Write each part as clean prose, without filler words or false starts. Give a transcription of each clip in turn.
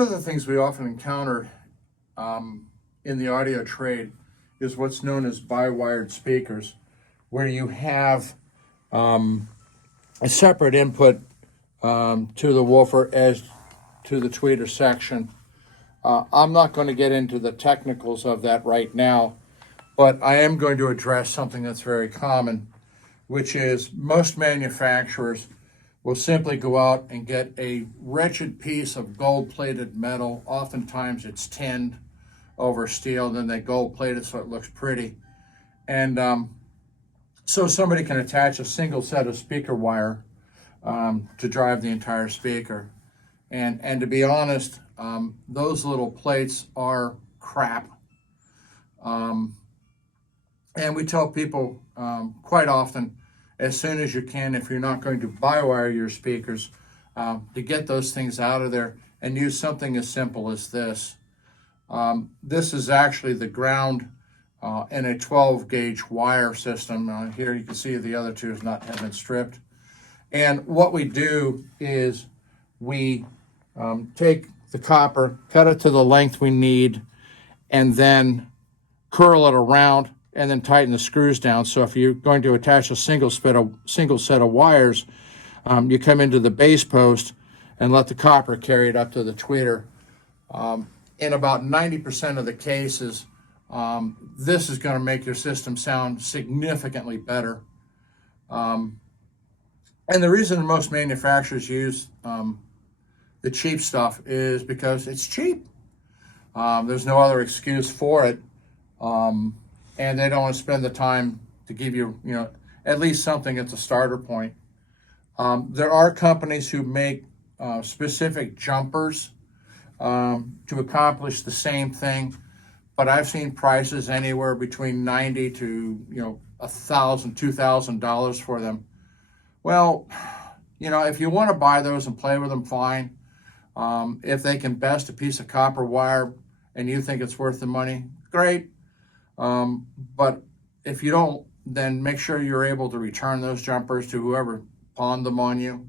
One of the things we often encounter in the audio trade is what's known as bi-wired speakers, where you have a separate input to the woofer as to the tweeter section. I'm not going to get into the technicals of that right now, but I am going to address something that's very common, which is most manufacturers will simply go out and get a wretched piece of gold-plated metal. Oftentimes it's tinned over steel, then they gold-plate it so it looks pretty. And so somebody can attach a single set of speaker wire to drive the entire speaker. And to be honest, those little plates are crap. And we tell people quite often, as soon as you can, if you're not going to bi-wire your speakers, to get those things out of there and use something as simple as this. This is actually the ground in a 12-gauge wire system. Here you can see the other two have been stripped. And what we do is we take the copper, cut it to the length we need, and then curl it around and then tighten the screws down. So if you're going to attach a single set of wires, you come into the base post and let the copper carry it up to the tweeter. In about 90% of the cases, this is going to make your system sound significantly better. And the reason most manufacturers use the cheap stuff is because it's cheap. There's no other excuse for it. And they don't want to spend the time to give you, at least something at the starter point. There are companies who make specific jumpers to accomplish the same thing, but I've seen prices anywhere between $90 to $1,000, $2,000 for them. Well, if you want to buy those and play with them, fine. If they can best a piece of copper wire and you think it's worth the money, great. But if you don't, then make sure you're able to return those jumpers to whoever pawned them on you,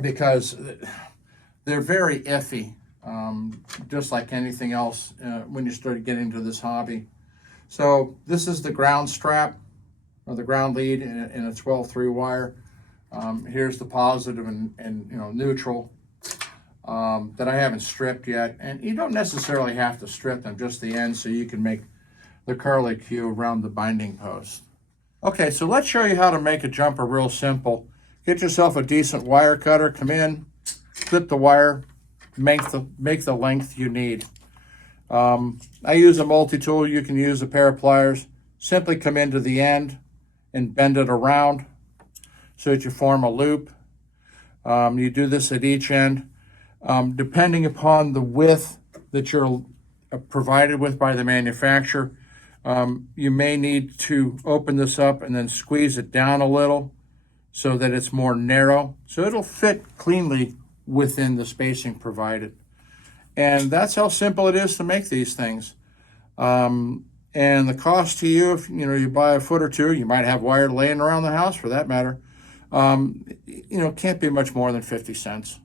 because they're very iffy, just like anything else when you start getting into this hobby. So this is the ground strap, or the ground lead in a 12-3 wire. Here's the positive and neutral. That I haven't stripped yet, and you don't necessarily have to strip them, just the ends, so you can make the curlicue around the binding post. Okay, so let's show you how to make a jumper real simple. Get yourself a decent wire cutter, come in, clip the wire, make the length you need. I use a multi-tool. You can use a pair of pliers. Simply come into the end and bend it around so that you form a loop. You do this at each end. Depending upon the width that you're provided with by the manufacturer, you may need to open this up and then squeeze it down a little so that it's more narrow, so it'll fit cleanly within the spacing provided. And that's how simple it is to make these things. And the cost to you, if you buy a foot or two, you might have wire laying around the house for that matter, can't be much more than 50 cents.